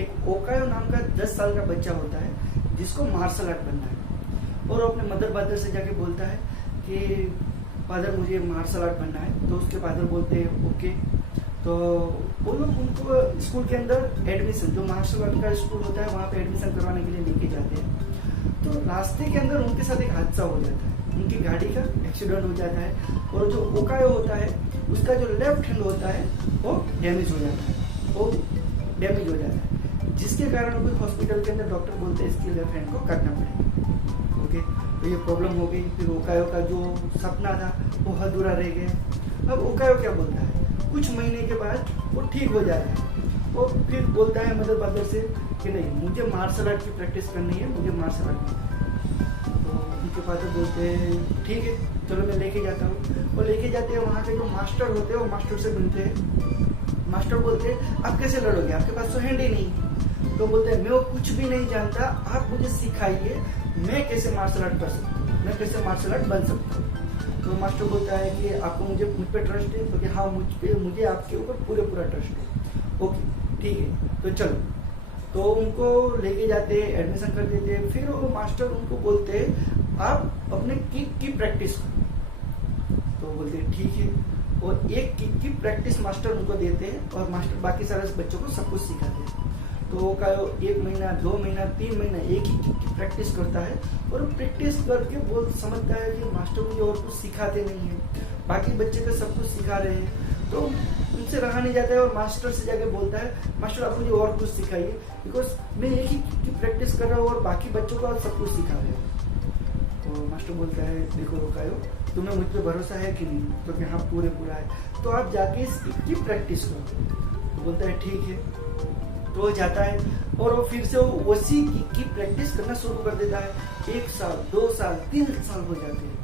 एक ओकायो नाम का 10 साल का बच्चा होता है जिसको मार्शल आर्ट बनना है और वो अपने मदर फादर से जाके बोलता है कि फादर मुझे मार्शल आर्ट बनना है। तो उसके फादर बोलते हैं ओके। तो वो लोग उनको स्कूल के अंदर एडमिशन, जो मार्शल आर्ट का स्कूल होता है वहाँ पे एडमिशन करवाने के लिए लेके जाते हैं। तो रास्ते के अंदर उनके साथ एक हादसा हो जाता है, उनकी गाड़ी का एक्सीडेंट हो जाता है और जो ओकायो होता है उसका जो लेफ्ट हैंड होता है वो डैमेज हो जाता है, वो डैमेज हो जाता है, जिसके कारण कोई हॉस्पिटल के अंदर डॉक्टर बोलते हैं इसके लेफ्ट हैंड को काटना पड़ेगा। ओके, तो ये प्रॉब्लम हो गई। फिर ओकायो का जो सपना था वो अधूरा रह गया। अब ओकायो क्या बोलता है, कुछ महीने के बाद वो ठीक हो जाता है। वो फिर बोलता है मदर फादर से कि नहीं, मुझे मार्शल आर्ट की प्रैक्टिस करनी है, मुझे मार्शल आर्ट करना है। तो उनके फादर बोलते हैं ठीक है चलो मैं लेके जाता हूँ। वो लेके जाते हैं, वहाँ के जो मास्टर होते हैं वो मास्टर से मिलते हैं। मास्टर बोलते हैं आप कैसे लड़ोगे, आपके पास तो हैंड ही नहीं। तो बोलते हैं मैं वो कुछ भी नहीं जानता, आप मुझे सिखाइए मैं कैसे मार्शल आर्ट कर सकता हूँ, मैं कैसे मार्शल आर्ट बन सकता हूँ। तो मास्टर बोलता है कि आपको मुझ पे ट्रस्ट है। तो कि हाँ मुझे आपके ऊपर पूरा ट्रस्ट है। ओके ठीक है तो चलो। तो उनको लेके जाते हैं, एडमिशन कर देते हैं। फिर वो मास्टर उनको बोलते हैं आप अपने किक की प्रैक्टिस करो। तो बोलते हैं ठीक है, और एक किक की प्रैक्टिस मास्टर उनको देते हैं और मास्टर बाकी सारे बच्चों को सब कुछ सिखाते हैं। तो का 1 महीना 2 महीना 3 महीना एक ही किक की प्रैक्टिस करता है और प्रैक्टिस करके वो समझता है कि मास्टर मुझे और कुछ सिखाते नहीं है, बाकी बच्चे को सब कुछ सिखा रहे हैं। तो उनसे रहा नहीं जाता है और मास्टर से जाके बोलता है मास्टर आप मुझे और कुछ सिखाइए, बिकॉज मैं एक ही किक की प्रैक्टिस कर रहा हूँ और बाकी बच्चों को आप सब कुछ सिखा रहे हो। तो मास्टर बोलता है देखो ओकायो तुम्हें मुझ पर भरोसा है कि नहीं। तो कि हाँ पूरा है, तो आप जाके इस किक की प्रैक्टिस करो। तो बोलता है ठीक है। तो वो जाता है और वो फिर से वो उसी की प्रैक्टिस करना शुरू कर देता है। 1 साल 2 साल 3 साल हो जाते हैं।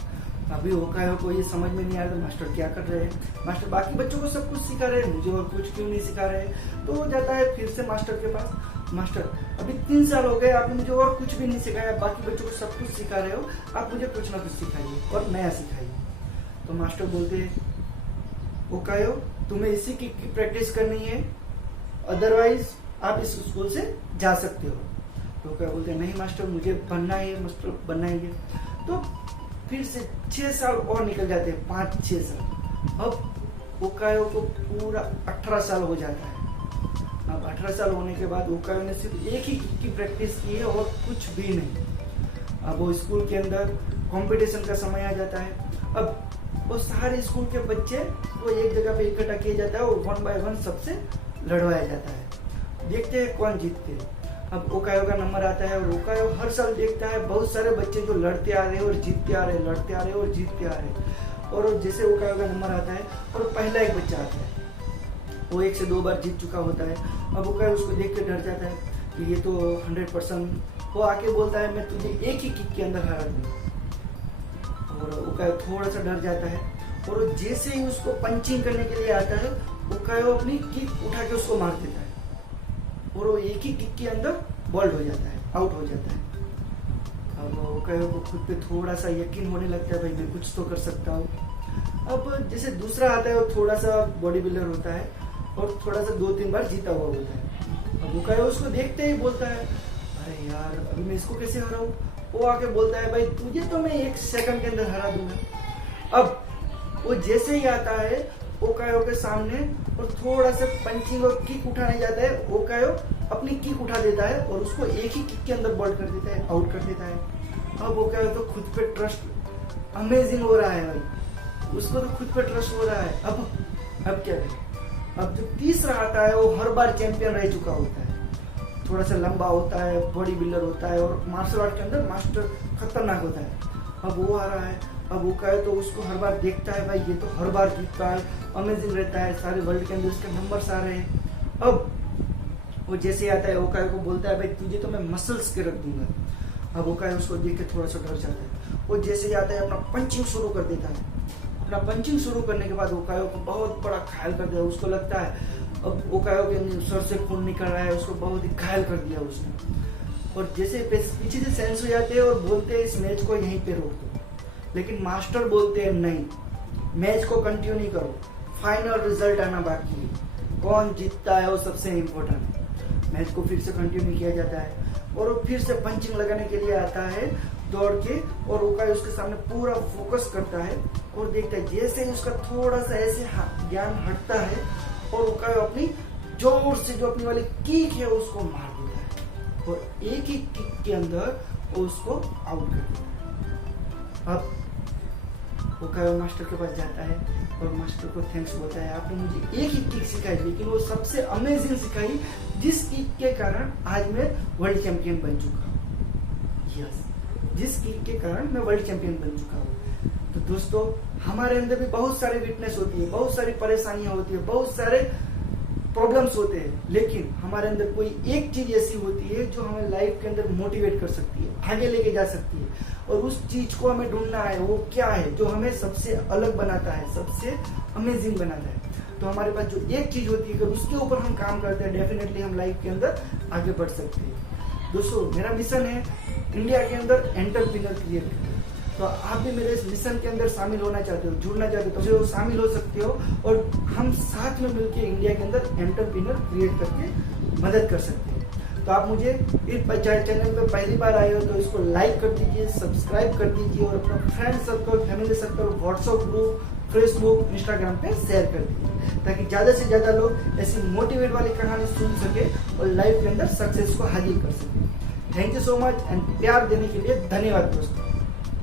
अभी ओकायो को ये समझ में नहीं आ रहा मास्टर क्या कर रहे हैं, मास्टर बाकी बच्चों को सब कुछ सिखा रहे हैं, मुझे और कुछ क्यों नहीं सिखा रहे हैं। तो वो जाता है फिर से मास्टर के पास, मास्टर अभी 3 साल हो गए आपने मुझे और कुछ भी नहीं सिखाया, बाकी बच्चों को सब कुछ सिखा रहे हो, आप मुझे कुछ ना कुछ सिखाइए और नया सिखाइए। तो मास्टर बोलते हैं ओकायो तुम्हें इसी की प्रैक्टिस करनी है, अदरवाइज आप इस स्कूल से जा सकते हो। तो क्या बोलते हैं नहीं मास्टर मुझे बनना है, मास्टर बनना ही है। तो फिर से 6 साल और निकल जाते हैं, 5-6 साल। अब ओकायो को पूरा 18 साल हो जाता है। अब 18 साल होने के बाद ओकायो ने सिर्फ एक ही की प्रैक्टिस की है और कुछ भी नहीं। अब वो स्कूल के अंदर कंपटीशन का समय आ जाता है। अब वो सारे स्कूल के बच्चे वो एक जगह पे इकट्ठा किया जाता है और 1 by 1 सबसे लड़वाया जाता है, देखते हैं कौन जीतते हैं। अब ओकायो का नंबर आता है और ओकायो हर साल देखता है बहुत सारे बच्चे जो लड़ते आ रहे हैं और जीतते आ रहे हैं, लड़ते आ रहे हैं और जीतते आ रहे हैं। और जैसे ओकायो का नंबर आता है और पहला एक बच्चा आता है, वो 1 से 2 बार जीत चुका होता है। अब ओकायो उसको देख के डर जाता है कि ये तो 100%। वो आके बोलता है मैं तुझे एक ही किक के अंदर हरा दूंगा। और ओकायो थोड़ा सा डर जाता है और जैसे ही उसको पंचिंग करने के लिए आता है ओकायो अपनी किक उठा के उसको मार देता है और वो एक ही किक के अंदर बॉल्ड हो जाता है, आउट हो जाता है। अब ओकायो को खुद पे थोड़ा सा यकीन होने लगता है भाई मैं कुछ तो कर सकता हूँ। अब जैसे दूसरा आता है वो थोड़ा सा बॉडी बिल्डर होता है और थोड़ा सा 2-3 बार जीता हुआ होता है। अब ओकायो उसको देखते ही बोलता है अरे यार अभी मैं इसको कैसे हराऊं। वो आके बोलता है भाई तुझे तो मैं 1 सेकंड के अंदर हरा दूंगा। अब वो जैसे ही आता है ओकायो के सामने और थोड़ा सा पंचिंग और किक उठाने जाता है, ओकायो अपनी किक उठा देता है और उसको एक ही किक के अंदर बॉल्ड कर देता है, आउट कर देता है। अब ओकायो तो खुद पे ट्रस्ट अमेजिंग हो रहा है भाई, उसको तो खुद पे ट्रस्ट हो रहा है। अब क्या करें। अब जो तीसरा आता है वो हर बार चैंपियन रह चुका होता है, थोड़ा सा लंबा होता है, बॉडी बिल्डर होता है और मार्शल आर्ट के अंदर मास्टर खतरनाक होता है। अब वो आ रहा है। अब ओकायो तो उसको हर बार देखता है भाई ये तो हर बार जीतता है, अमेजिंग रहता है, सारे वर्ल्ड के अंदर उसके नंबर्स आ रहे हैं। अब वो जैसे आता है ओकायो को बोलता है भाई तुझे तो मैं मसल्स के रख दूंगा। अब ओकायो उसको देख के थोड़ा सा डर जाता है। वो जैसे आता है अपना पंचिंग शुरू कर देता है। अपना पंचिंग शुरू करने के बाद ओकायो को बहुत बड़ा घायल कर दिया। उसको लगता है अब ओकायो के सर से खून निकल रहा है, उसको बहुत ही घायल कर दिया उसने। और जैसे पीछे से सेंस हो जाते हैं और बोलते हैं इस मैच को यहीं पे रोक दो, लेकिन मास्टर बोलते हैं नहीं, मैच को कंटिन्यू नहीं करो, फाइनल रिजल्ट आना बाकी है, कौन जीतता है वो सबसे इम्पोर्टेंट है। मैच को फिर से कंटिन्यू किया जाता है और वो फिर से पंचिंग लगाने के लिए आता है दौड़ के, और उकाई उसके सामने पूरा फोकस करता है और देखता है। जैसे ही उसका थोड़ा सा ऐसे ध्यान हटता है और उकाई अपनी जोर से जो अपनी वाली किक है उसको मार देता है और एक ही किक के अंदर वो उसको आउट कर देता है। अब उकाई मास्टर के पास जाता है और मास्टर को थैंक्स बोलता है, आपने मुझे एक ही किक सिखाई लेकिन वो सबसे अमेजिंग सिखाई जिस किक के कारण आज मैं वर्ल्ड चैंपियन बन चुका हूँ। यस, जिस किक के कारण मैं वर्ल्ड चैंपियन बन चुका हूँ। तो दोस्तों, हमारे अंदर भी बहुत सारी वीकनेस होती है, बहुत सारी परेशानियां होती है, बहुत सारे प्रॉब्लम्स होते हैं, लेकिन हमारे अंदर कोई एक चीज ऐसी होती है जो हमें लाइफ के अंदर मोटिवेट कर सकती है, आगे लेके जा सकती है, और उस चीज को हमें ढूंढना है। वो क्या है जो हमें सबसे अलग बनाता है, सबसे अमेजिंग बनाता है। तो हमारे पास जो एक चीज होती है, अगर उसके ऊपर हम काम करते हैं, डेफिनेटली हम लाइफ के अंदर आगे बढ़ सकते हैं। दोस्तों, मेरा मिशन है इंडिया के अंदर एंटरप्रेन्योर क्रिएट करना। तो आप भी मेरे इस मिशन के अंदर शामिल होना चाहते हो, जुड़ना चाहते हो, तो शामिल हो सकते हो और हम साथ में मिलकर इंडिया के अंदर एंटरप्रेन्योर क्रिएट करके मदद कर सकते हैं। तो आप मुझे इस चैनल पे पहली बार आए हो तो इसको लाइक कर दीजिए, सब्सक्राइब कर दीजिए और अपना friend circle, family circle, WhatsApp group, Facebook, Instagram पे शेयर कर दीजिए, ताकि ज्यादा से ज्यादा लोग ऐसी मोटिवेट वाली कहानी सुन सके और लाइफ के अंदर सक्सेस को हासिल कर सके। Thank you so much and प्यार देने के लिए धन्यवाद दोस्तों।